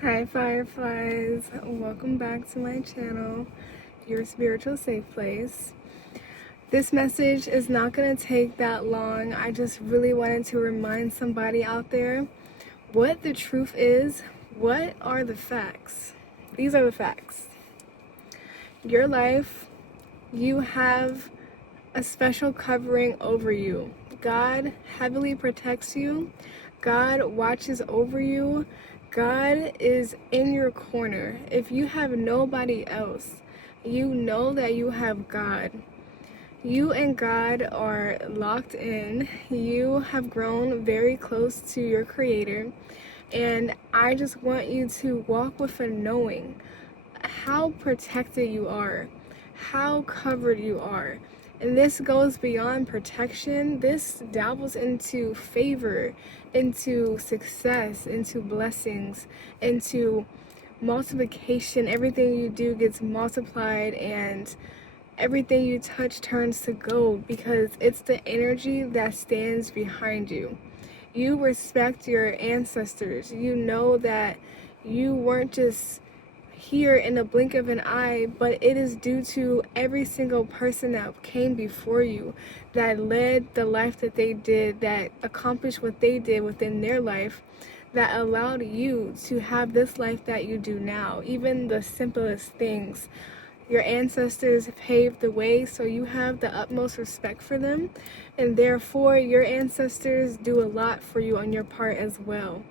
Hi Fireflies, welcome back to my channel, your spiritual safe place. This message is not going to take that long. I just really wanted to remind somebody out there what the truth is. What are the facts? These are the facts. Your life, you have a special covering over you. God heavily protects you. God watches over you. God is in your corner. If you have nobody else, you know that you have God. You and God are locked in. You have grown very close to your Creator. And I just want you to walk with a knowing how protected you are, how covered you are. And this goes beyond protection. This dabbles into favor, into success, into blessings, into multiplication. Everything you do gets multiplied and everything you touch turns to gold because it's the energy that stands behind you. You respect your ancestors. You know that you weren't just here in the blink of an eye, but it is due to every single person that came before you, that led the life that they did, that accomplished what they did within their life, that allowed you to have this life that you do now. Even the simplest things, your ancestors paved the way, so you have the utmost respect for them, and therefore your ancestors do a lot for you on your part as well.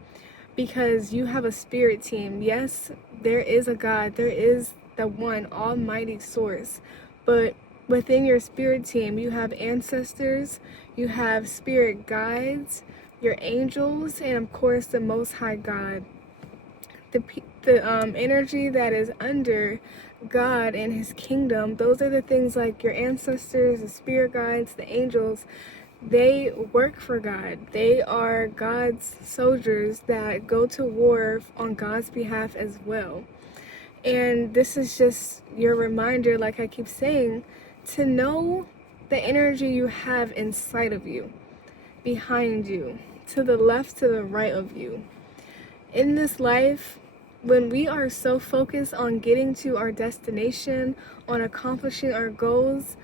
Because you have a spirit team. Yes, there is a God. There is the one almighty source. But within your spirit team, you have ancestors, you have spirit guides, your angels, and of course the Most High God. The energy that is under God and His kingdom, those are the things like your ancestors, the spirit guides, the angels. They work for God. They are God's soldiers that go to war on God's behalf as well. And this is just your reminder, like I keep saying, to know the energy you have inside of you, behind you, to the left, to the right of you. In this life, when we are so focused on getting to our destination, on accomplishing our goals,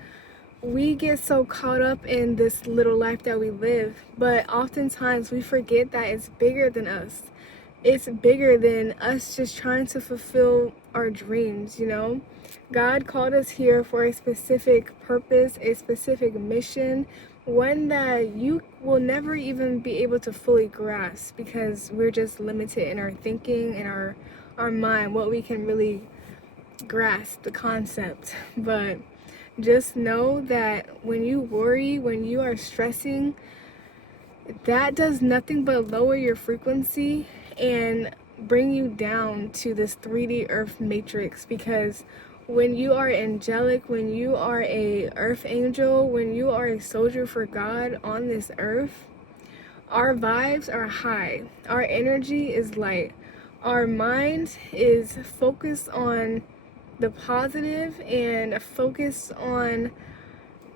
we get so caught up in this little life that we live, but oftentimes we forget that it's bigger than us. It's bigger than us just trying to fulfill our dreams, you know? God called us here for a specific purpose, a specific mission, one that you will never even be able to fully grasp because we're just limited in our thinking and our mind, what we can really grasp the concept. But just know that when you worry, when you are stressing, that does nothing but lower your frequency and bring you down to this 3D earth matrix. Because when you are angelic, when you are a earth angel, when you are a soldier for God on this earth, our vibes are high, our energy is light, our mind is focused on the positive and focus on,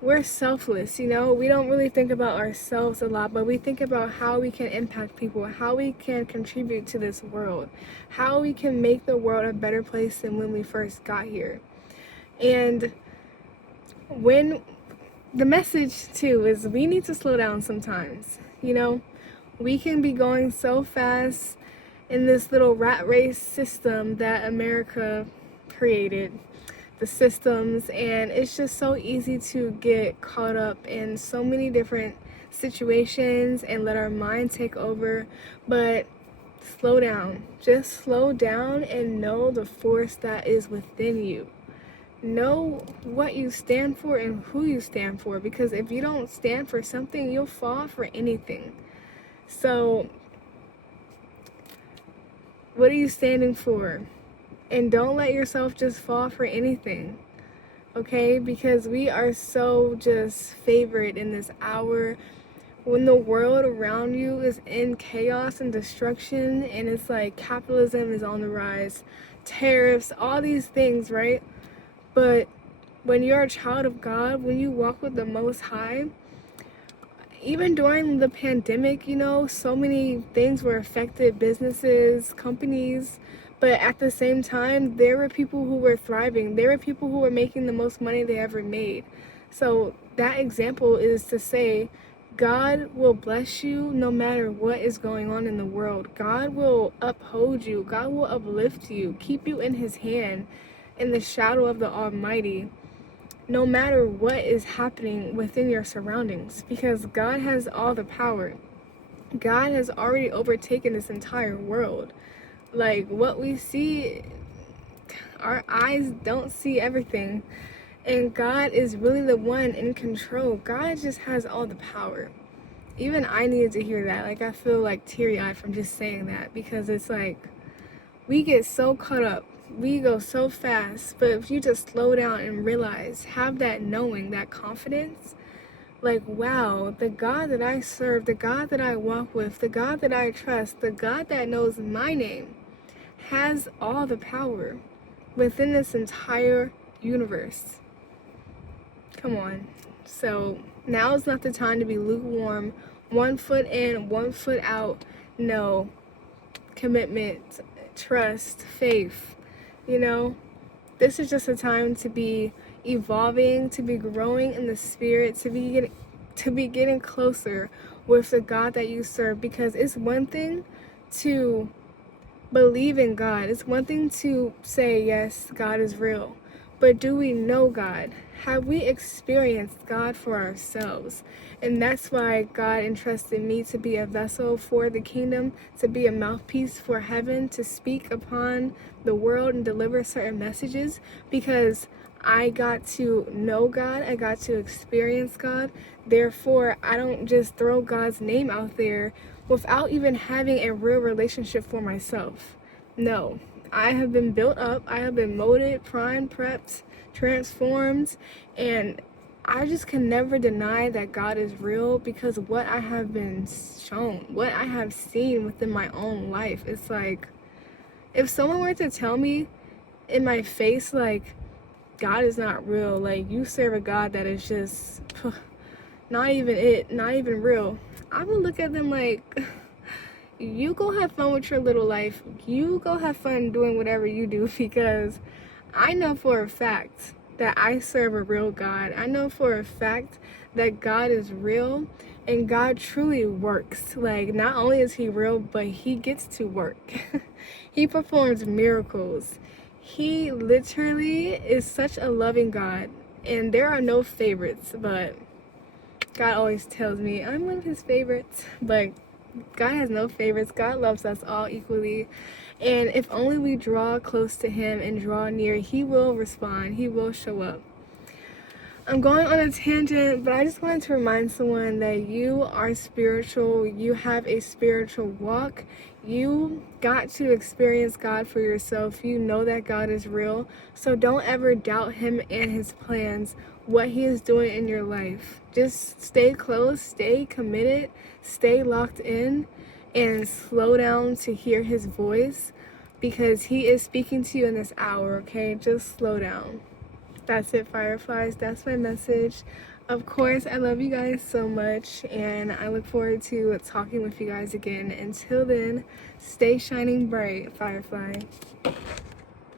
we're selfless, you know? We don't really think about ourselves a lot, but we think about how we can impact people, how we can contribute to this world, how we can make the world a better place than when we first got here. And when the message too is we need to slow down sometimes, you know? We can be going so fast in this little rat race system that America created, the systems, and it's just so easy to get caught up in so many different situations and let our mind take over. But slow down, just slow down and know the force that is within you. Know what you stand for and who you stand for, because if you don't stand for something, you'll fall for anything. So what are you standing for? And don't let yourself just fall for anything, okay? Because we are so just favored in this hour when the world around you is in chaos and destruction, and it's like capitalism is on the rise, tariffs, all these things, right? But when you're a child of God, when you walk with the Most High, even during the pandemic, you know, so many things were affected, businesses, companies, but at the same time, there were people who were thriving. There were people who were making the most money they ever made. So that example is to say, God will bless you no matter what is going on in the world. God will uphold you. God will uplift you, keep you in his hand, in the shadow of the Almighty, no matter what is happening within your surroundings, because God has all the power. God has already overtaken this entire world. Like, what we see, our eyes don't see everything. And God is really the one in control. God just has all the power. Even I needed to hear that. Like, I feel like teary-eyed from just saying that, because it's like, we get so caught up. We go so fast. But if you just slow down and realize, have that knowing, that confidence, like, wow, the God that I serve, the God that I walk with, the God that I trust, the God that knows my name, has all the power within this entire universe. Come on. So now is not the time to be lukewarm, 1 foot in, 1 foot out. No. Commitment, trust, faith. You know, this is just a time to be evolving, to be growing in the spirit, to be getting closer with the God that you serve. Because it's one thing to believe in God. It's one thing to say, yes, God is real. But do we know God? Have we experienced God for ourselves? And that's why God entrusted me to be a vessel for the kingdom, to be a mouthpiece for heaven, to speak upon the world and deliver certain messages, because I got to know God, I got to experience God. Therefore, I don't just throw God's name out there without even having a real relationship for myself. No. I have been built up, I have been molded, primed, prepped, transformed, and I just can never deny that God is real, because what I have been shown, what I have seen within my own life, it's like, if someone were to tell me in my face, like, God is not real, like, you serve a God that is just not even real, I would look at them like, you go have fun with your little life. You go have fun doing whatever you do, because I know for a fact that I serve a real God. I know for a fact that God is real and God truly works. Like, not only is he real, but he gets to work. He performs miracles. He literally is such a loving God. And there are no favorites, but God always tells me I'm one of his favorites. But God has no favorites. God loves us all equally. And if only we draw close to him and draw near, he will respond. He will show up. I'm going on a tangent, but I just wanted to remind someone that you are spiritual. You have a spiritual walk. You got to experience God for yourself. You know that God is real. So don't ever doubt him and his plans, what he is doing in your life. Just stay close, stay committed, stay locked in, and slow down to hear his voice, because he is speaking to you in this hour, okay? Just slow down. That's it, Fireflies. That's my message. Of course, I love you guys so much, and I look forward to talking with you guys again. Until then, stay shining bright, Firefly.